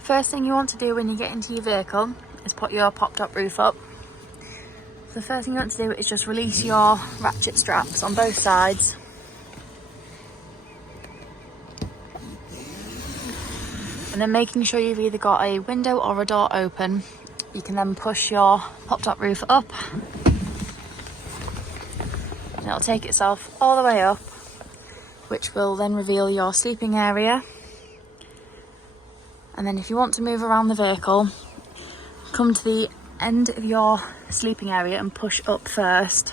First thing you want to do when you get into your vehicle is put your pop-top roof up. So the first thing you want to do is just release your ratchet straps on both sides. And then making sure you've either got a window or a door open, you can then push your pop-top roof up. And it'll take itself all the way up, which will then reveal your sleeping area. And then if you want to move around the vehicle, come to the end of your sleeping area and push up first.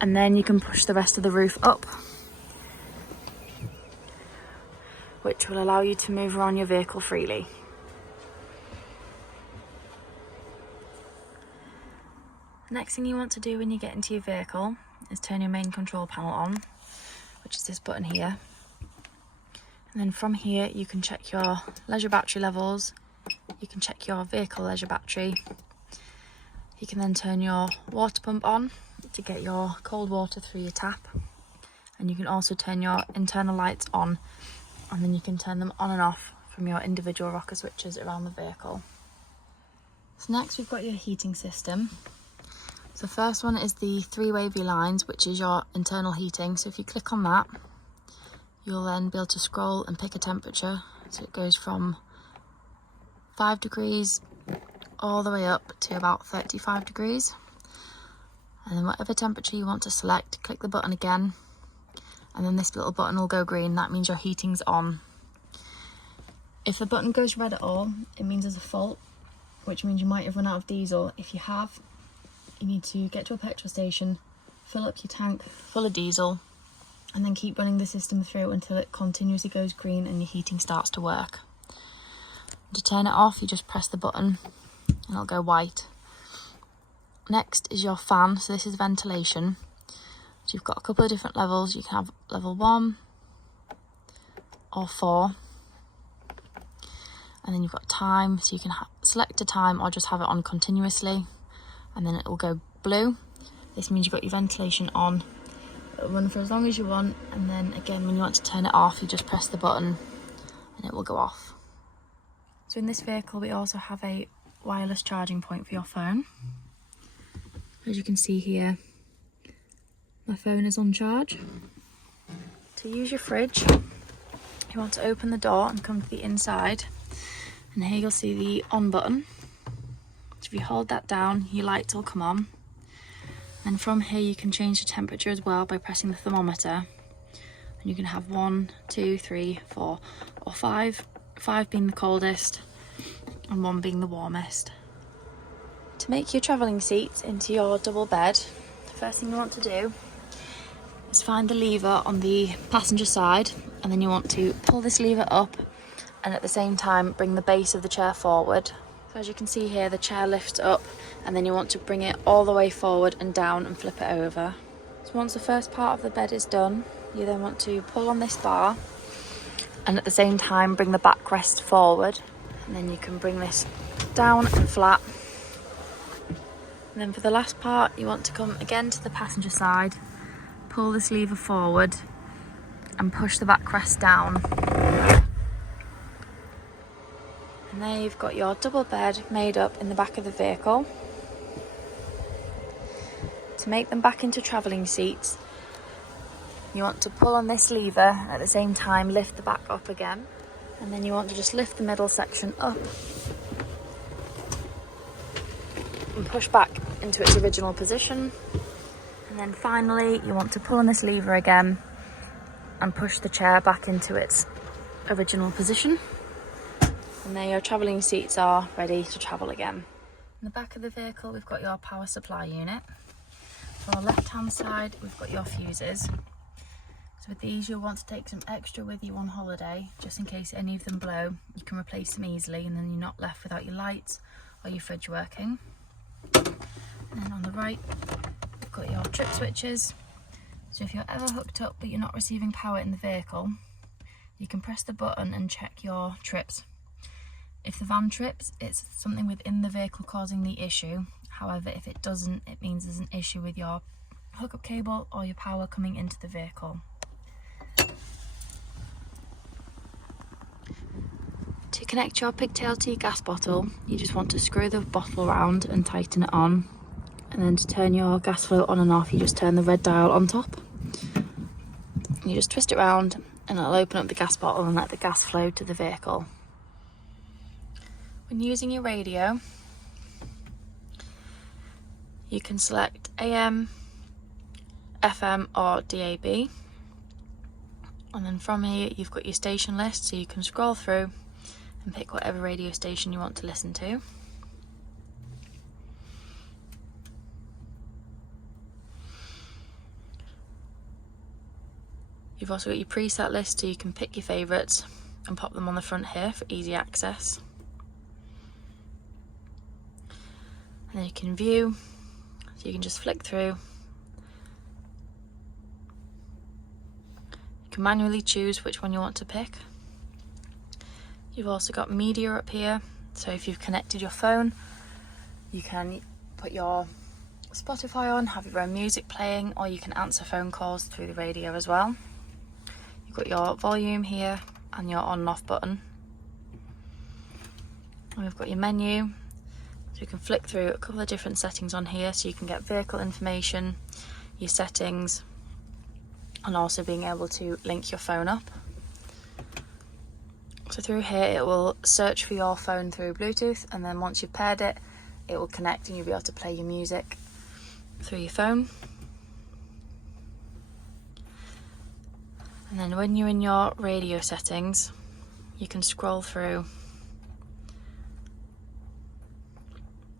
And then you can push the rest of the roof up, which will allow you to move around your vehicle freely. The next thing you want to do when you get into your vehicle is turn your main control panel on, which is this button here. And then from here you can check your leisure battery levels, you can check your vehicle leisure battery, you can then turn your water pump on to get your cold water through your tap, and you can also turn your internal lights on, and then you can turn them on and off from your individual rocker switches around the vehicle. So next we've got your heating system. So the first one is the 3 wavy lines, which is your internal heating. So if you click on that, you'll then be able to scroll and pick a temperature. So it goes from 5 degrees all the way up to about 35 degrees. And then whatever temperature you want to select, click the button again. And then this little button will go green. That means your heating's on. If the button goes red at all, it means there's a fault, which means you might have run out of diesel. If you have, you need to get to a petrol station, fill up your tank full of diesel, and then keep running the system through until it continuously goes green and your heating starts to work. To turn it off, you just press the button and it'll go white. Next is your fan. So this is ventilation. So you've got a couple of different levels. You can have level 1 or 4. And then you've got time, so you can select a time or just have it on continuously, and then it will go blue. This means you've got your ventilation on. It'll run for as long as you want, and then again when you want to turn it off, you just press the button and it will go off. So in this vehicle we also have a wireless charging point for your phone. As you can see here, my phone is on charge. To use your fridge, you want to open the door and come to the inside, and here you'll see the on button. So if you hold that down, your lights will come on. And from here you can change the temperature as well by pressing the thermometer. And you can have 1, 2, 3, 4 or 5. 5 being the coldest and 1 being the warmest. To make your travelling seats into your double bed, the first thing you want to do is find the lever on the passenger side, and then you want to pull this lever up and at the same time bring the base of the chair forward. So as you can see here, the chair lifts up, and then you want to bring it all the way forward and down and flip it over. So once the first part of the bed is done, you then want to pull on this bar and at the same time bring the backrest forward, and then you can bring this down and flat. And then for the last part, you want to come again to the passenger side, pull this lever forward and push the backrest down. And there you've got your double bed made up in the back of the vehicle. To make them back into travelling seats, you want to pull on this lever and at the same time lift the back up again. And then you want to just lift the middle section up and push back into its original position. And then finally you want to pull on this lever again and push the chair back into its original position. And there your travelling seats are ready to travel again. In the back of the vehicle we've got your power supply unit. So on the left hand side we've got your fuses. So with these you'll want to take some extra with you on holiday, just in case any of them blow. You can replace them easily and then you're not left without your lights or your fridge working. And then on the right we've got your trip switches. So if you're ever hooked up but you're not receiving power in the vehicle, you can press the button and check your trips. If the van trips, it's something within the vehicle causing the issue. However, if it doesn't, it means there's an issue with your hookup cable or your power coming into the vehicle. To connect your pigtail to your gas bottle, you just want to screw the bottle around and tighten it on. And then to turn your gas flow on and off, you just turn the red dial on top. You just twist it around and it'll open up the gas bottle and let the gas flow to the vehicle. When using your radio, you can select AM, FM or DAB. And then from here you've got your station list, so you can scroll through and pick whatever radio station you want to listen to. You've also got your preset list, so you can pick your favourites and pop them on the front here for easy access. And then you can view, so you can just flick through. You can manually choose which one you want to pick. You've also got media up here, so if you've connected your phone, you can put your Spotify on, have your own music playing, or you can answer phone calls through the radio as well. You've got your volume here and your on and off button. And we've got your menu, so you can flick through a couple of different settings on here, so you can get vehicle information, your settings, and also being able to link your phone up. So through here it will search for your phone through Bluetooth, and then once you've paired it, it will connect and you'll be able to play your music through your phone. And then when you're in your radio settings, you can scroll through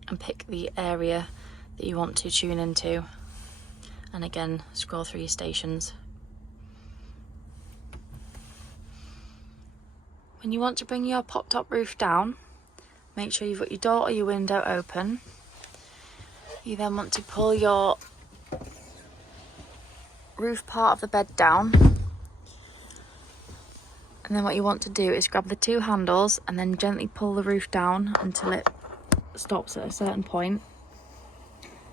and pick the area that you want to tune into, and again scroll through your stations. When you want to bring your pop-top roof down, make sure you've got your door or your window open. You then want to pull your roof part of the bed down, and then what you want to do is grab the two handles and then gently pull the roof down until it stops at a certain point,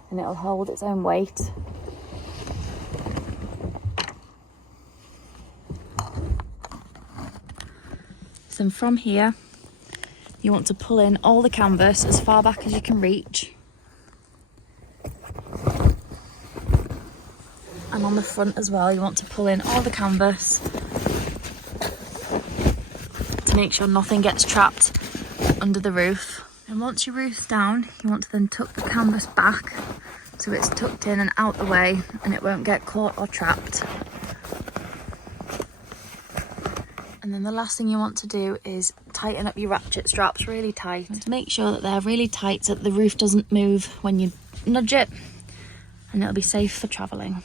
and it'll hold its own weight. Then from here you want to pull in all the canvas as far back as you can reach, and on the front as well you want to pull in all the canvas to make sure nothing gets trapped under the roof. And once your roof's down, you want to then tuck the canvas back so it's tucked in and out the way and it won't get caught or trapped. And then the last thing you want to do is tighten up your ratchet straps really tight. To make sure that they're really tight so that the roof doesn't move when you nudge it, and it'll be safe for travelling.